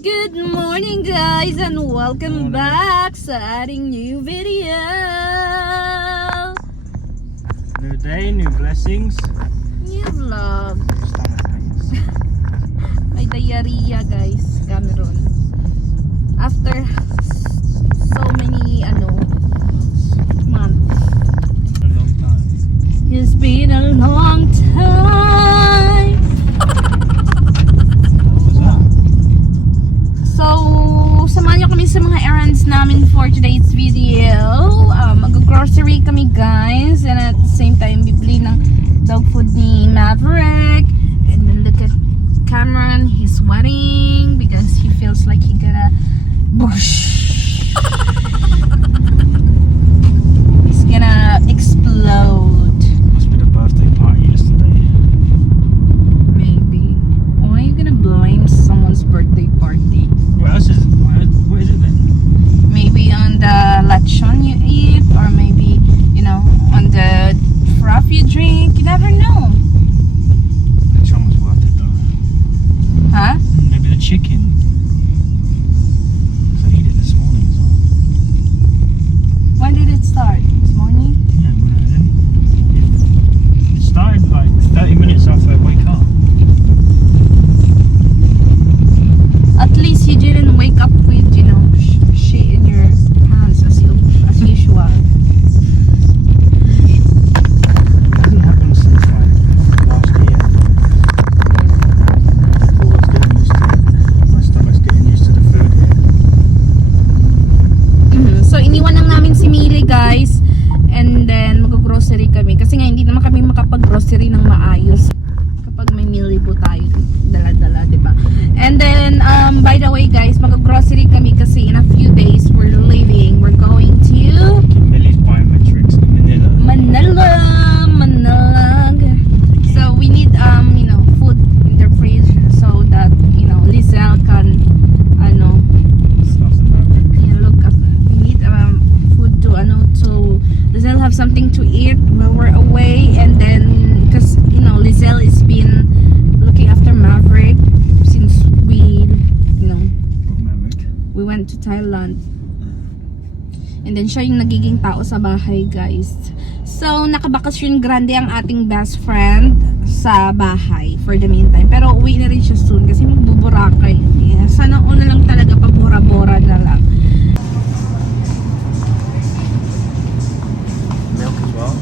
Good morning guys and welcome back sa ating new video. New day, new blessings. New vlog. May diarrhea guys, Cameron. After so many months. A long time. It's been a long time. So, samahan nyo kami sa mga errands namin for today's video. Mag-grocery kami guys. And at the same time, bibili ng dog food ni Maverick. And then look at Cameron. He's sweating because he feels like he gonna bush. He's gonna explode. Must be the birthday party yesterday. Maybe. Why are you gonna blame someone's birthday party? What is it then? Maybe on the lechon you eat, or maybe, on the froth you drink. You never know. The chum was worth it though. Huh? Maybe the chicken. I ate it this morning as well. When did it start? This morning? Yeah, it started like 30 minutes after I wake up. At least you didn't wake up with, shit in your hands as usual. It hasn't happened since like last year. My stomach's getting used to the food here. So, iniwan lang namin si Mili guys. And then, mag-grocery kami. Kasi nga, hindi naman kami makapag-grocery ng maayos. Kapag may nilibo tayo, dala-dala, diba? And then, by the way guys, mag-grocery kami kasi in a few days, we're leaving. We're going to Millie's biometrics in Manila. Manila. So, we need, food in the fridge so that, Lizelle can, Stuff the Maverick. look up. We need food to Lizelle have something to eat while we're away, and then because Lizelle has been looking after Maverick since we Maverick. we went to Thailand, and then siya yung nagiging tao sa bahay guys. So nakabakasyon grande ang ating best friend sa bahay for the meantime, pero uwi na rin siya soon kasi magbuburakay. Sana una lang talaga pabura-bura na lang. Milk as well.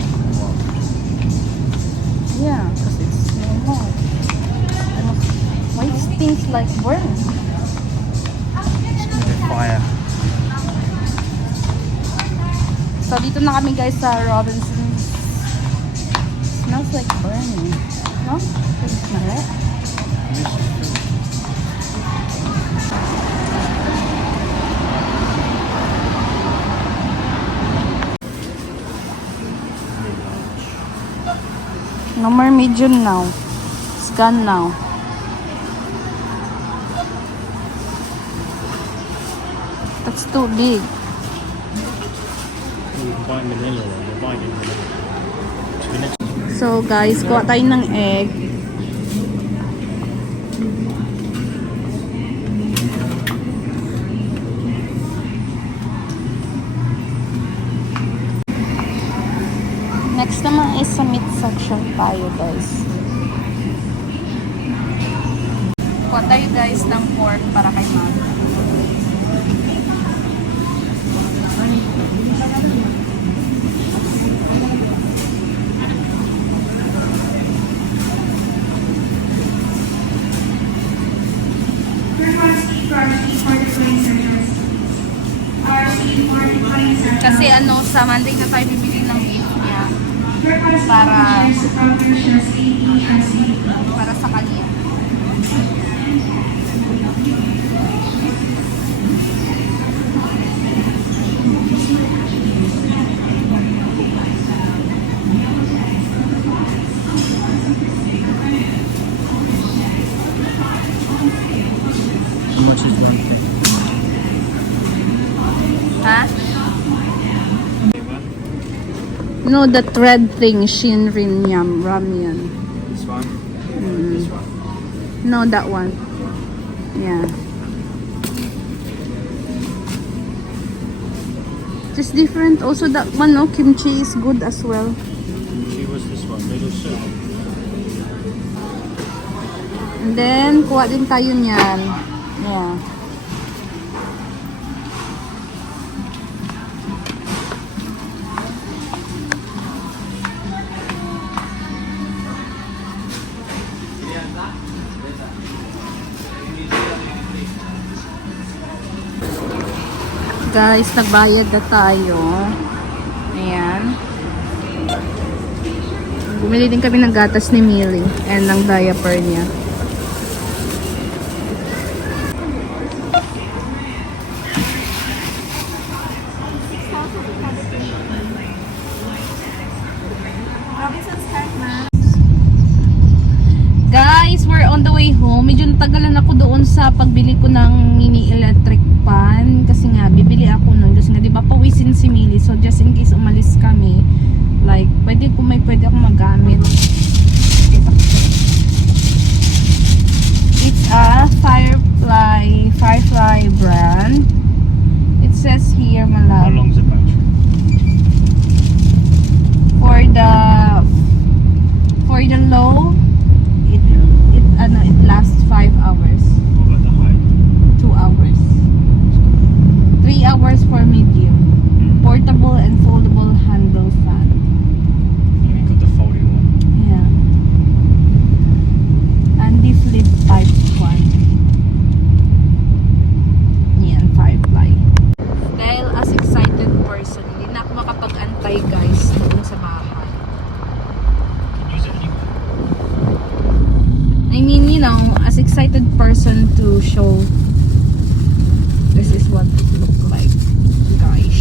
Yeah, because it's normal. Why it stinks like worm? It's gonna be fire. So dito na kami guys sa Robinsons. Smells like burn. No? Can you smell it? No more medium now. Scan now. That's too big. We can buy Manila then. We're buying in Manila. So guys, kuha tayo ng egg. Next naman is sa meat section tayo guys. Kuha tayo guys ng pork para kay Mama. Kasi sa Monday na tayo bibili ng beef niya para sa kanya. How much is one thing? Ha? No, that red thing, Shinrin Yam Ramyun. This one? Mm. This one? No, that one. Yeah. It's different. Also, that one, no, kimchi is good as well. She was this one, noodle soup. And then, kuha din tayo niyan. Yeah. Guys, nagbayad na tayo. Ayan. Bumili din kami ng gatas ni Millie and ng diaper niya. Guys, we're on the way home. Medyo natagalan ako doon sa pagbili ko ng mini electric pan kasi nga bibili ako nun kasi nga di ba pawisin si Millie, so just in case umalis kami, like pwede akong magamit. It's a Firefly brand. It says here, my How love, long's the battery? for the low, it lasts 5 hours. What about the height? 2 hours. 3 hours for medium. Portable and foldable handle fan. You got the folding one. Yeah. And the flip type one. Yan, Firefly. Dahil as excited person, hindi na ako makapag-antay guys doon sa bahay. You can use it anywhere. I mean, you know, as excited person to show this is what it look like, guys.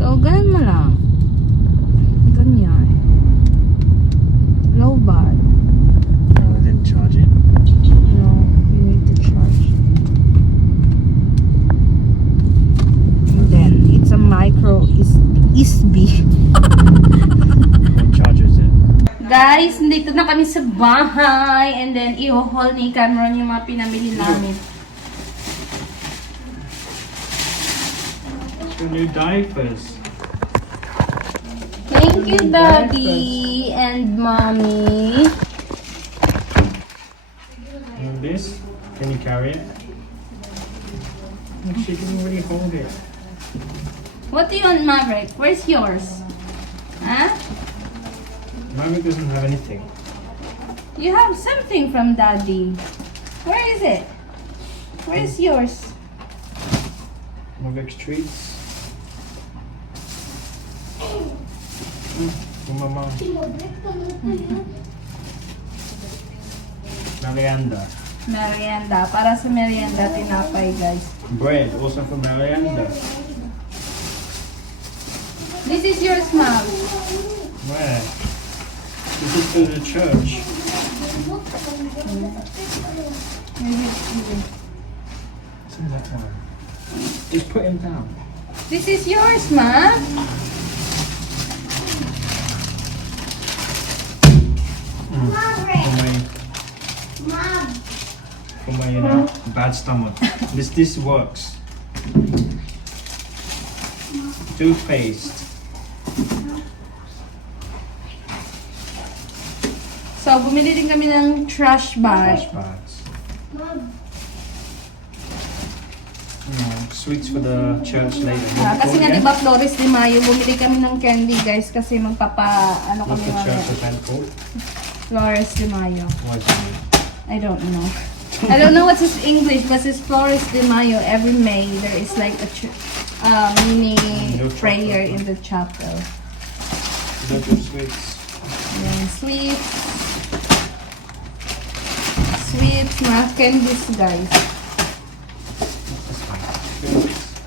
So, ganun mo lang. Ganyan. Low bar. No, I didn't charge it. No, you need to charge. And then, it's a micro ISB. What charger is it? Guys, nandito na kami sa bahay. And then, i-haul ni Cameron yung mga pinamili namin. It's your new diapers. Thank you, Daddy and Mommy. And this, can you carry it? She can really hold it. What do you want, Maverick? Where's yours? Huh? Maverick doesn't have anything. You have something from Daddy. Where is it? Where is yours? Maverick's treats. From my mom. Marianda. Merienda. Para sa merienda, tinapay, guys. Bread, also from Marianda. This is yours, Mom. Where? This is to the church. What's in that one? Just put him down. This is yours, Mom. For my, you know, bad stomach. This works. Toothpaste. So, bumili din kami ng trash bag. Trash bags. Sweets for the church later. Kasi nga, di ba, Flores de Mayo, bumili kami ng candy, guys, kasi ano What's kami the church mamaya. event called? Flores de Mayo. Why is it? I don't know. I don't know what's his English, but it's Flores de Mayo. Every May, there is like a mini prayer in the chapel. Local sweets. Yan, sweets. Sweets, mga candies, guys. This one. Sweets.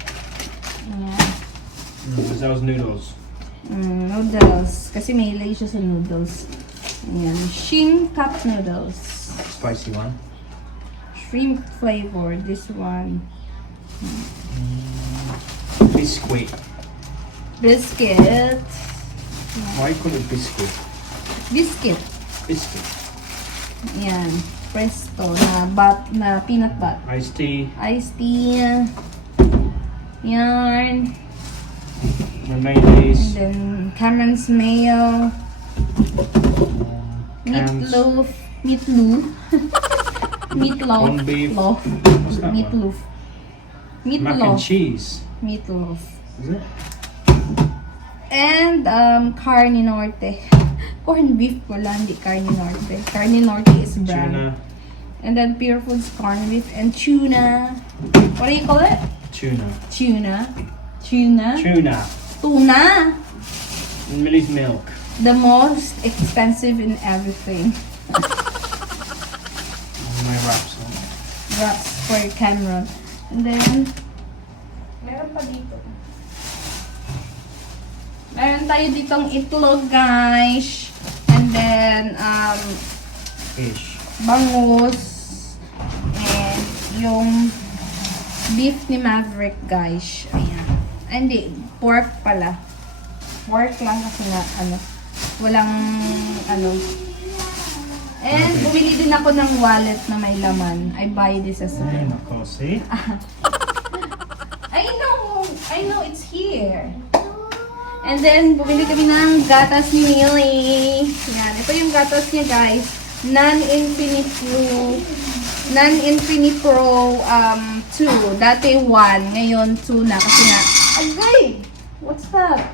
Ayan. Because those noodles. Noodles. Kasi may ilay siya sa noodles. Ayan. Shin cup noodles. Spicy one. Shrimp flavor. This one. Biscuit. Biscuit. Why call it biscuit? Biscuit. Biscuit. Ayan. Presto na peanut butter. Iced tea. Iced tea. Yarn. The mayonnaise. And then Cameron's mayo. Cans. Meatloaf. Meatloaf. Meatloaf. Corned beef. Loaf. What's that one? Meatloaf. Mac and Meatloaf. cheese. Meatloaf. Is it? And carne norte. Corned beef pala, hindi carne norte. Carne norte is brown. Tuna. And then Pure Foods corned beef and tuna. What do you call it? Tuna. Tuna. Tuna. Tuna. Tuna. And Millie's milk. The most expensive in everything. And my wraps. Wraps for Cameron. And then, meron pa dito. Meron tayo ditong itlog, guys. And then, Fish. bangus. And yung beef ni Maverick, guys. Ayan. Ay, hindi. Pork pala. Pork lang kasi nga, walang, And, bumili din ako ng wallet na may laman. I buy this as Ay, well. nako, see? I know it's here. And then, bumili kami ng gatas ni Millie. Yan, ito yung gatas niya, guys. Non-Infinipro 2. Dati 1, ngayon 2 na. Kasi nga, agay! What's that?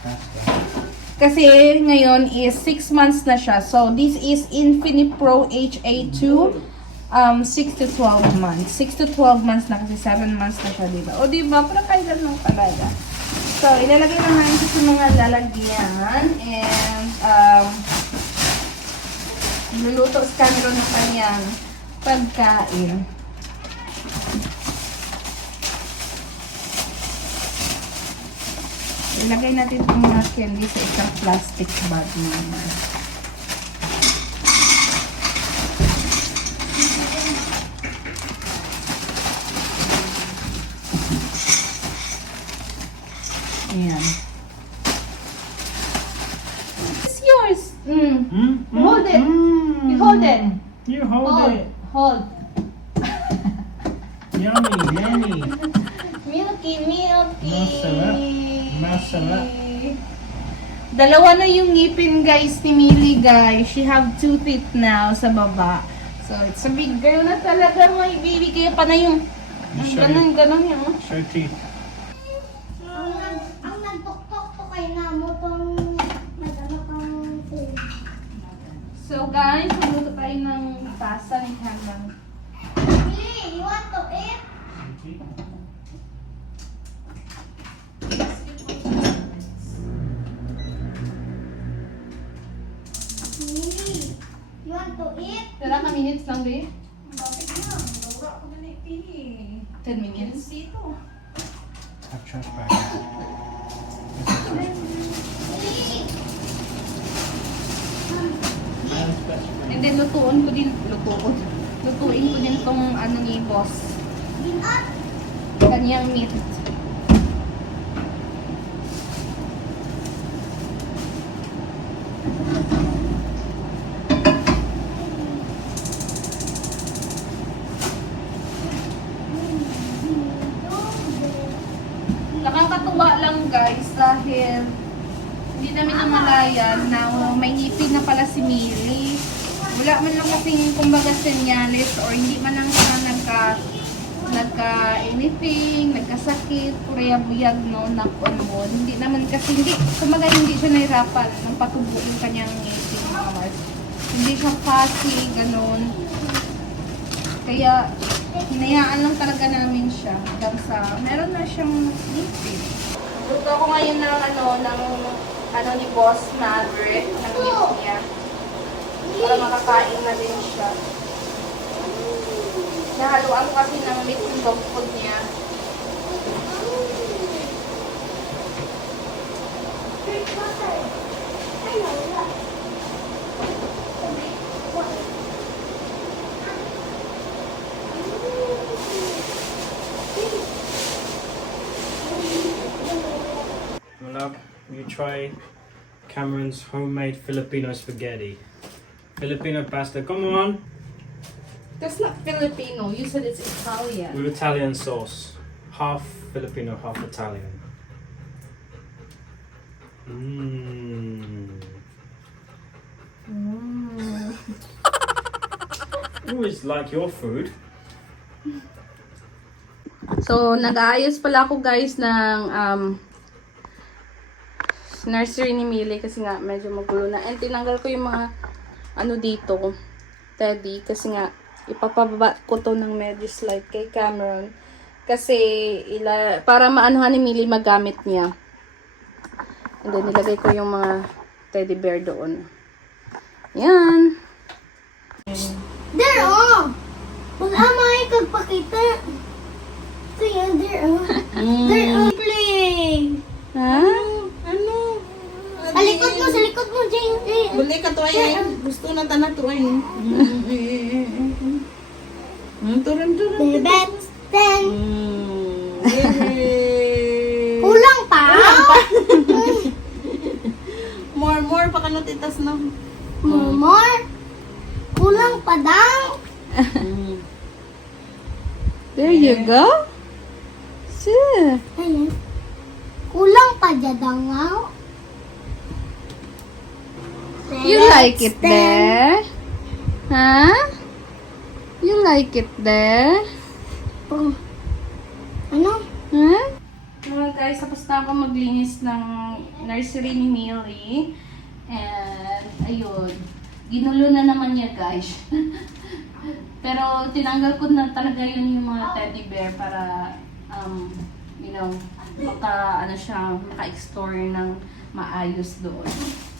That's that. Kasi ngayon is 6 months na siya. So, this is Infinipro HA2. 6 to 12 months. 6 to 12 months na kasi 7 months na siya, diba? O, diba? Parang kailan lang talaga. So, ilalagay lang natin sa mga lalagyan. And, luluto sa Cameron ng kanyang pagkain. Ilagay natin itong mga candy sa isang plastic bag naman. Ayan. It's yours. Hold it. You hold it. You hold it. Hold. Yummy, yummy. Milky, milky. Masarap. Dalawa na yung ngipin, guys, ni Millie, guys. She have 2 teeth now sa baba. So, it's a big girl na talaga, my baby. Kaya pa na yung ganun yung. Show teeth. Ang nagtuktok to kay Namo tong nagano kang food. So, guys, magluto tayo ng pasta ni Cameron. Billy, you want to eat? Billy, you want to eat? Tara ka minutes lang, babe. Bakit na? Wala ako na ipili. 10 minutes. Dito. Have trash bag. Billy! Man's best friend. And then, lutuin ko din tong ano ni boss. Ginat! Kanyang meat. Nakakatuwa lang, guys, dahil hindi namin namalayan na may ngipin na pala si Millie. Wala man lang kasing kumbaga senyalis or hindi man lang siya nagka-anything, nagkasakit, kuraya-buyag, no, knock-on-wood. Hindi naman kasi, kumbaga hindi siya nahirapan ng patubo yung kanyang ngipin, mga Mars. Hindi siya fussy, ganun. Kaya, hinayaan lang talaga namin siya hanggang sa meron na siyang ngipin. Luto ko ngayon ng ano ni Boss Maverick, ng ngip niya. Para makakain na din siya. Nahaluan ko kasi ng meat yung dog food niya. Drink water. Ay, wala. Well, you try Cameron's homemade Filipino spaghetti. Filipino pasta, come on! That's not Filipino. You said it's Italian. With Italian sauce. half Filipino, half Italian. Mmm. Always like your food. So, nag-aayos pala ako guys ng nursery ni Millie kasi nga medyo magulo na. And tinanggal ko yung mga ano dito, teddy, kasi nga ipapababa ko to ng medyo slide kay Cameron. Kasi para maanuhan ni Millie magamit niya. And then nilagay ko yung mga teddy bear doon. Yan. There, oh! Wala may kagpakita. Ito yan, there, oh. There, oh. Play! Ha? Ano? Sa likod mo, Jane. Balik ka to ay. Gusto na tanan to ay. Turun. The best ten. Yay! Kulang pa? More pa kanot itas na. More? Kulang pa daw? There you go. Sure. Ayun. Kulang pa dyan daw. You like it there? Huh? You like it there? Oh. Ano? Huh? Well guys, tapos na ako maglinis ng nursery ni Millie. And ayun, ginulo na naman niya guys. Pero tinanggal ko na talaga yun yung mga teddy bear para you know, maka-explore ng maayos doon.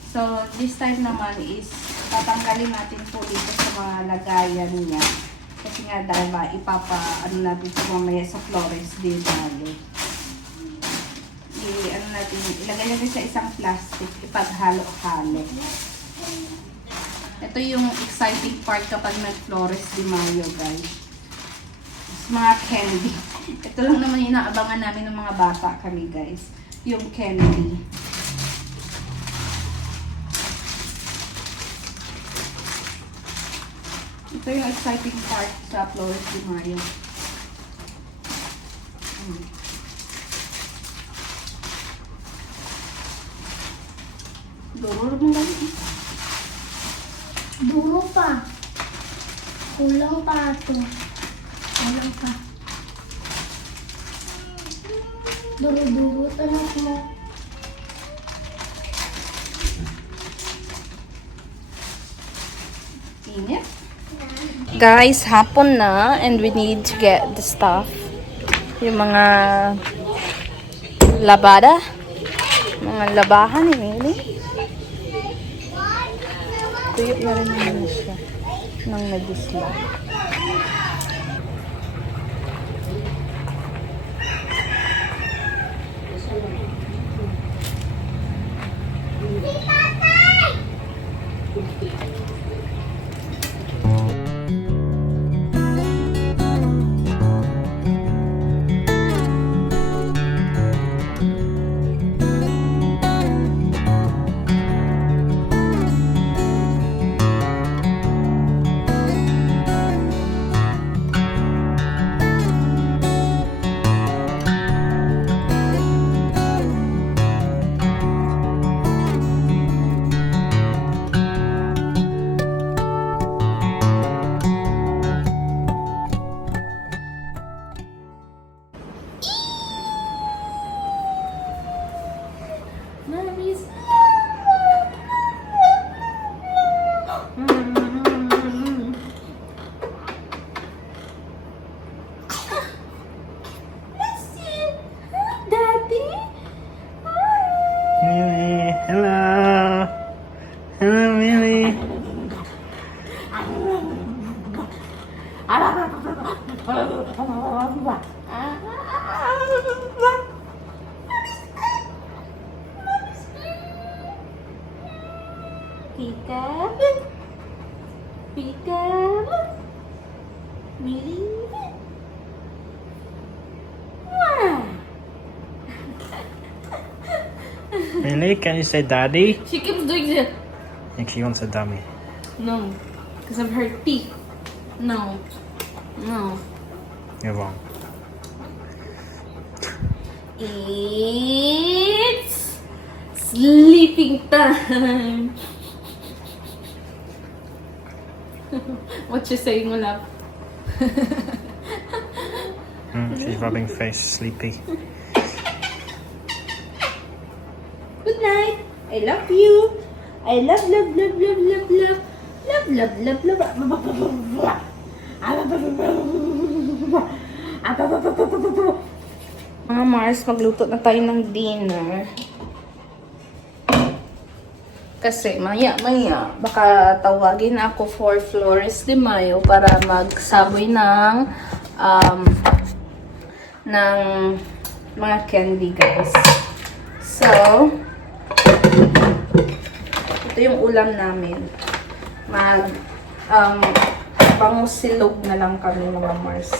So, this time naman is tatanggalin natin po dito sa mga lagayan niya. Kasi nga dahil ba, ano natin sa mamaya sa Flores de Mayo. Ilagay natin sa isang plastic, ipaghalo-halo. Ito yung exciting part kapag nag-Flores de Mayo, guys. Mga candy. Ito lang naman yung inaabangan namin ng mga bata kami, guys. Yung candy. Ito yung exciting part sa Flores de Mayo. Duro mo lang. Duro pa. Kulang pa ito. Kulang pa. Duro-duro tanong mo. Init. Guys, hapon na and we need to get the stuff. Yung mga labada. Mga labahan ni Millie. Tuyo na rin naman siya nang nag-isla. Millie, hello. Hello, Millie. Millie, can you say daddy? She keeps doing this. I think she wants a dummy. No, because of her teeth. No. You're wrong. It's sleeping time. What you saying, Mulap? She's rubbing face, sleepy. Good night. I love you. I love, love, love, love, love, love. Love, love, love, love. Mga Mars, magluto na tayo ng dinner. Kasi maya-maya, baka tawagin ako for Flores de Mayo para magsaboy ng mga candy, guys. So, ito yung ulam namin. Pangusilog na lang kami, mga Mars.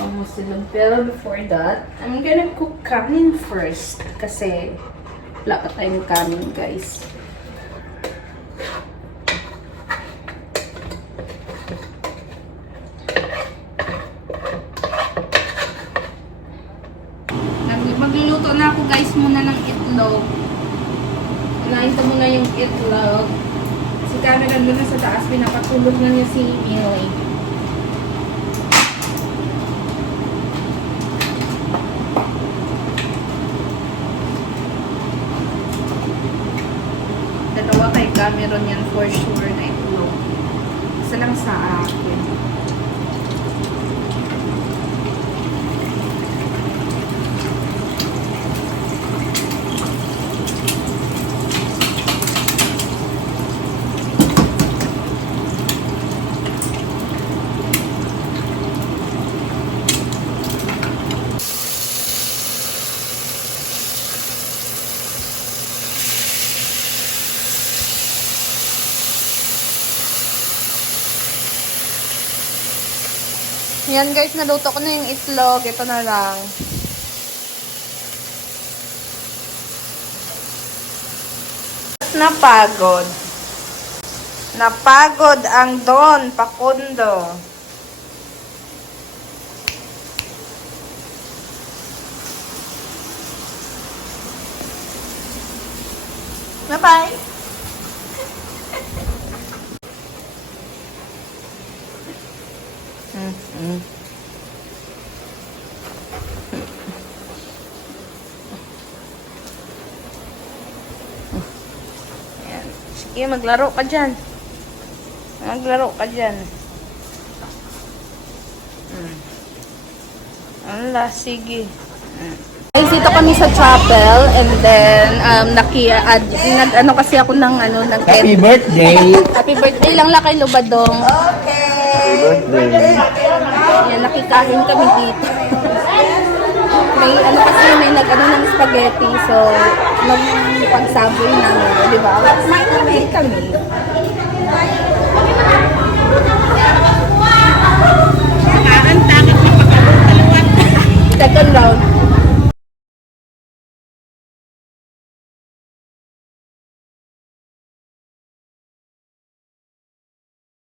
Pangusilog. Pero before that, I'm gonna cook kanin first. Kasi, wala pa tayong kanin, guys. Magluluto na ako, guys, muna ng itlog. Kinain ko muna yung itlog. Si Camera doon na sa taas, pinapatulog na niya si Mioy. Dalawa kay Cameron yan for sure na itlog. Isa lang sa akin. Yan, guys, naluto ko na yung itlog. Ito na lang. Napagod. Napagod ang Don Pakundo. Bye-bye. Ayan. Sige, maglaro ka dyan. Maglaro ka dyan. Ala, sige. Guys, dito kami sa chapel and then nag-ano kasi ako ng Happy birthday! Happy birthday lang kay Lubadong. Happy birthday! Yan, nakikain kami dito. May may nag-ano ng spaghetti, so nung pagsaboy namin, di ba? Kumain kami.